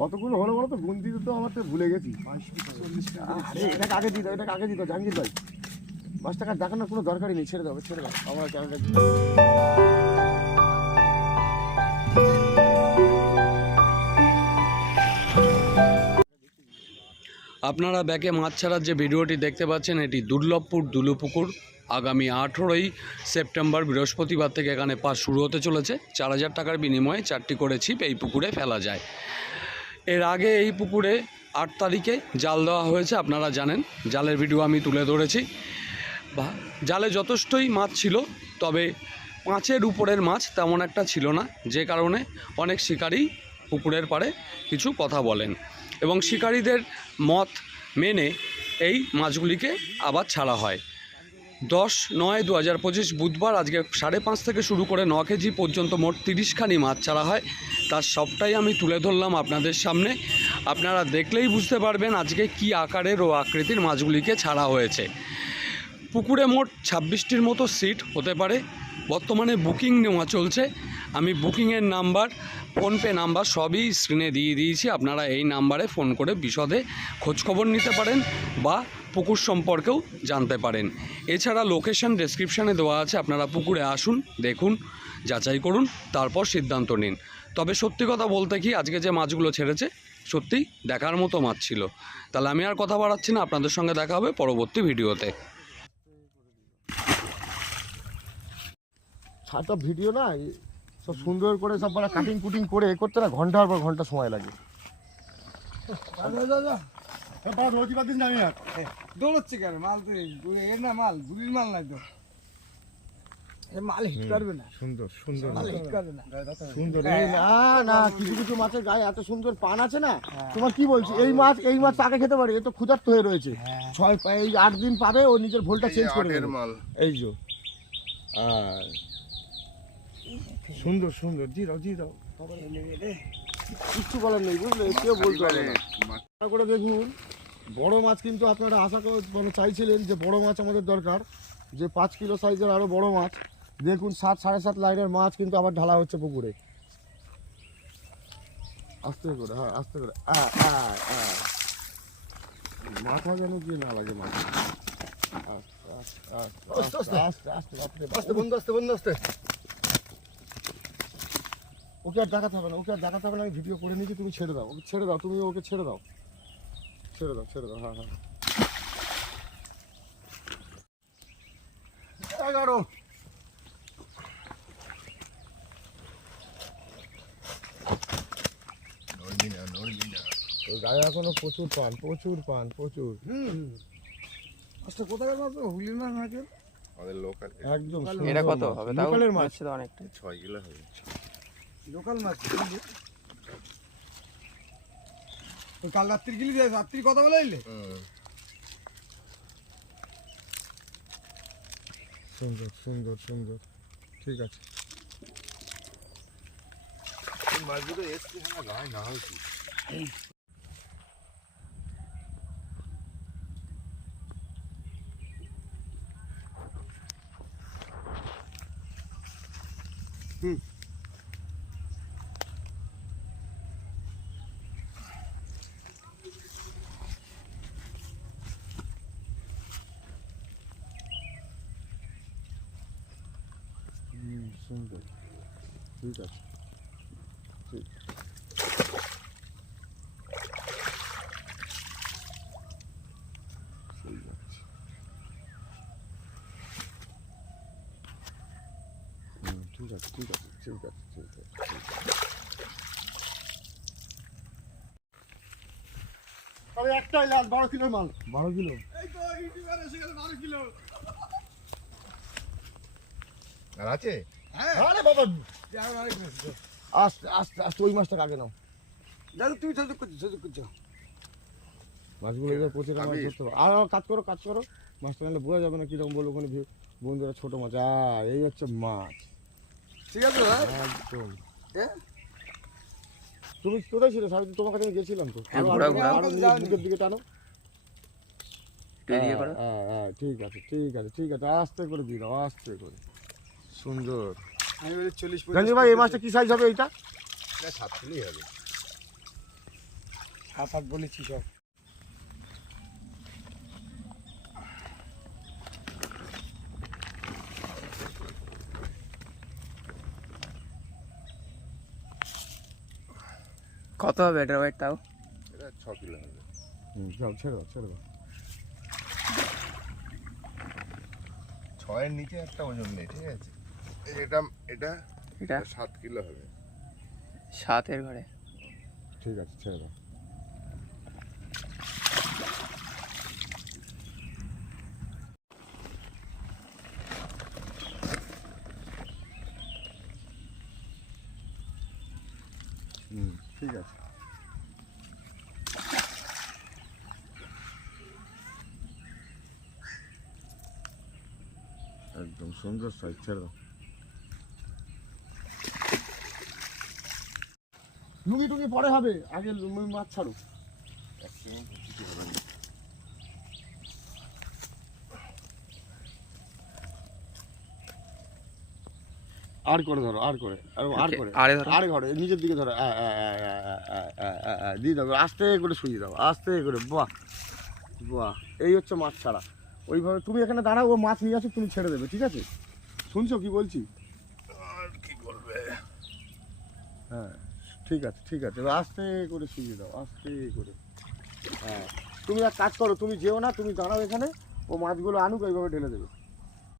কতগুলো হলো বলো তো? দিতে তো আমার তো ভুলে গেছি। এটাকে আগে দিত এটা আগে দিত জাহাঙ্গীর ভাই। পাঁচ টাকা দেখানোর কোনো দরকারই নেই। ছেড়ে দাও ছেড়ে দাও। আমার চ্যানেলটা আপনারা ব্যাকে মাছ ছাড়ার যে ভিডিওটি দেখতে পাচ্ছেন, এটি দুর্লভপুর দুলুপুকুর। আগামী আঠেরোই সেপ্টেম্বর বৃহস্পতিবার থেকে এখানে পাস শুরু হতে চলেছে। চার হাজার টাকার বিনিময়ে চারটি করে ছিপ এই পুকুরে ফেলা যায়। এর আগে এই পুকুরে আট তারিখে জাল দেওয়া হয়েছে, আপনারা জানেন। জালের ভিডিও আমি তুলে ধরেছি। বা, জালে যথেষ্টই মাছ ছিল, তবে পাঁচের উপরের মাছ তেমন একটা ছিল না, যে কারণে অনেক শিকারী পুকুরের পাড়ে কিছু কথা বলেন এবং শিকারীদের মত মেনে এই মাছগুলিকে আবার ছাড়া হয়। দশ নয় দু হাজার পঁচিশ বুধবার আজকে সাড়ে পাঁচ থেকে শুরু করে ন কেজি পর্যন্ত মোট তিরিশখানি মাছ ছাড়া হয়। তার সবটাই আমি তুলে ধরলাম আপনাদের সামনে। আপনারা দেখলেই বুঝতে পারবেন আজকে কি আকারের ও আকৃতির মাছগুলিকে ছাড়া হয়েছে। পুকুরে মোট ছাব্বিশটির মতো সিট হতে পারে। বর্তমানে বুকিং নেওয়া চলছে। আমি বুকিংয়ের নাম্বার, ফোনপে নাম্বার সবই স্ক্রিনে দিয়ে দিয়েছি। আপনারা এই নাম্বারে ফোন করে বিশদে খোঁজখবর নিতে পারেন বা পুকুর সম্পর্কেও জানতে পারেন। এছাড়া লোকেশন ডেসক্রিপশানে দেওয়া আছে, আপনারা পুকুরে আসুন, দেখুন, যাচাই করুন, তারপর সিদ্ধান্ত নিন। তবে সত্যি কথা বলতে কি, আজকে যে মাছগুলো ছেড়েছে, সত্যি দেখার মতো মাছ ছিল। তাহলে আমি আর কথা বাড়াচ্ছি না, আপনাদের সঙ্গে দেখা হবে পরবর্তী ভিডিওতে। ছাড়টা ভিডিও না সব সুন্দর করে সব মানে কাটিং কুটিং করে এ করতে না ঘণ্টার পর ঘণ্টা সময় লাগে। দৌড়চ্ছে কেন মাল তো এর না মাল গুলির মাল নাই তো মাল হিট করবে না। সুন্দর সুন্দর। মাল হিট করবে না। সুন্দর। না না কিছু কিছু মাছের গায়ে এত সুন্দর পান আছে না তোমার কি বলছি এই মাছ এই মাছ তাকে খেতে পারে এ তো ক্ষুধার্ত হয়ে রয়েছে। ছয় এই আট দিন পাবে ও নিজের ভুলটা চেঞ্জ করে দেবে। এই যে। আর সুন্দর সুন্দর জি দাও জি দাও কিচ্ছু বলার নেই বুঝলে কেউ বলতে পারবে না করে দেখুন বড় মাছ কিন্তু আপনারা আশা করে মানে চাইছিলেন যে বড় মাছ আমাদের দরকার যে পাঁচ কিলো সাইজের আরও বড় মাছ দেখুন সাত সাড়ে সাত লাইনের মাছ কিন্তু আবার ঢালা হচ্ছে পুকুরে আস্তে করে হ্যাঁ আস্তে করে। মাথা যেন গিয়ে না লাগে মাছ আস্তে আস্তে আস্তে আস্তে আস্তে আস্তে বন্ধু আস্তে বন্ধু আস্তে ওকে আর দেখাতে হবে না ওকে আর দেখাতে হবে না আমি ভিডিও করে নিয়েছি তুমি ছেড়ে দাও ওকে ছেড়ে দাও তুমি ওকে ছেড়ে দাও। ছেড়ে দাও ছেড়ে দাও হ্যাঁ হ্যাঁ এগারো। ওই গায়ে এখনও প্রচুর পান প্রচুর পান প্রচুর। হুম আচ্ছা কোথায় মাছ তো হুলির নাকি? আমাদের লোকাল একদম এটা কত হবে তাও লোকালের মাছ। অনেকটা ছয় কিলো হবে। লোকাল মাছ তো কাল রাত্রি গেলি রাত্রি কথা বলে এলে? সুন্দর সুন্দর সুন্দর। ঠিক আছে। মাছগুলো এসছে না গায়ে না হয়েছে। হুম, সুন্দর ঠিক আছে ঠিক ঠিক আছে হুম, ঠিক আছে ঠিক আছে ঠিক আছে ঠিক আছে ঠিক আছে তবে একটাই লাল বারো কিলোর মাল বারো কিলো এই তো ইউটিউবার এসে গেল বারো কিলো আর আছে? আরে বাবা। আস্তে আস্তে আস্তে ওই মাছটাকে আগে নাও। দাদু তুমি করছ করছ। মাছগুলো যে মাছ ধরতে আর কাজ করো কাজ করো। মাছটা বোঝা যাবে না কীরকম বলব ওখানে বন্ধুরা ছোট মাছ। এই হচ্ছে মাছ। ঠিক আছে একদম। হ্যাঁ? তুমি কোথায় ছিলে? সাবিত্রী তোমার কাছে আমি গেছিলাম তো। হ্যাঁ, নিজের মুখের দিকে টানো। হ্যাঁ। হ্যাঁ, হ্যাঁ, ঠিক আছে ঠিক আছে ঠিক আছে। আস্তে করে দিয়ে দাও আস্তে করে। সুন্দর। আমি বলি চল্লিশ জানি ভাই এই মাছটা কি সাইজ হবে এইটা? এটা সাত কিলোই হবে। হাত হাত বলেছি সব। কত হবে এটার ওয়েট তাও? এটা ছ কিলো হবে। হুম যাও ছেড়ে দাও ছেড়ে দাও। ছয়ের নিচে একটা ওজন নেই ঠিক আছে? এটা এটা? এটা? সাত কিলো হবে। সাতের ঘরে। ঠিক আছে ছেড়ে দাও। হুম ঠিক আছে। একদম সুন্দর সাইজ ছেড়ে দাও। টুকি পরে হবে আগে মাছ ছাড়ো। আর করে ধরো আর করে আর করে। আর ঘরে নিজের দিকে ধরো দিয়ে দাও আস্তে করে শুয়ে দাও আস্তে করে বাহ বাহ এই হচ্ছে মাছ ছাড়া। ওইভাবে তুমি এখানে দাঁড়াও ও মাছ নিয়ে আসো তুমি ছেড়ে দেবে ঠিক আছে? শুনছো কি বলছি? আর কি বলবে হ্যাঁ। ঠিক আছে ঠিক আছে। এবার আস্তে করে শুয়ে দাও, আস্তে করে। হ্যাঁ। তুমি এক কাজ করো, তুমি যেও না, তুমি দাঁড়াও এখানে, ও মাছগুলো আনুক, এইভাবে ঢেলে দেবে।